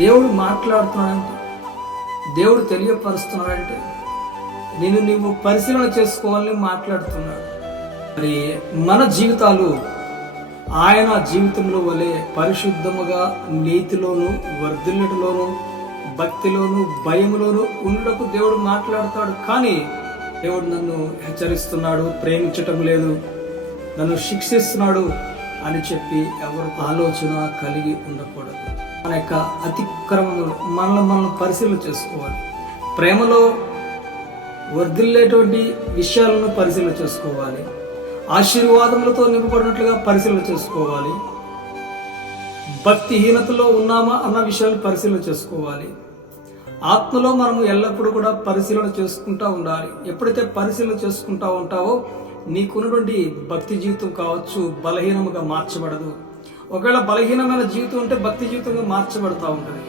దేవుడు మాట్లాడుతున్నాడంటే, దేవుడు తెలియపరుస్తున్నాడంటే నువ్వు పరిశీలన చేసుకోవాలని మాట్లాడుతున్నాడు. మరి మన జీవితాలు ఆయన జీవితంలో వలె పరిశుద్ధముగా, నీతిలోను, వర్ధిల్లటలోను, భక్తిలోను, భయములోను ఉండటకు దేవుడు మాట్లాడతాడు. కానీ దేవుడు నన్ను హెచ్చరిస్తున్నాడు, ప్రేమించటం లేదు, నన్ను శిక్షిస్తున్నాడు అని చెప్పి ఎవరు ఆలోచన కలిగి ఉండకూడదు. మన యొక్క అతిక్రమములు మనం పరిశీలన చేసుకోవాలి. ప్రేమలో వర్ధిల్లేటువంటి విషయాలను పరిశీలన చేసుకోవాలి. ఆశీర్వాదములతో నింపబడినట్లుగా పరిశీలన చేసుకోవాలి. భక్తిహీనతలో ఉన్నామా అన్న విషయాలు పరిశీలన చేసుకోవాలి. ఆత్మలో మనము ఎల్లప్పుడూ కూడా పరిశీలన చేసుకుంటూ ఉండాలి. ఎప్పుడైతే పరిశీలన చేసుకుంటూ ఉంటావో నీకున్నటువంటి భక్తి జీవితం కావచ్చు బలహీనముగా మార్చబడదు. ఒకవేళ బలహీనమైన జీవితం ఉంటే భక్తి జీవితంగా మార్చబడతా ఉంటుంది.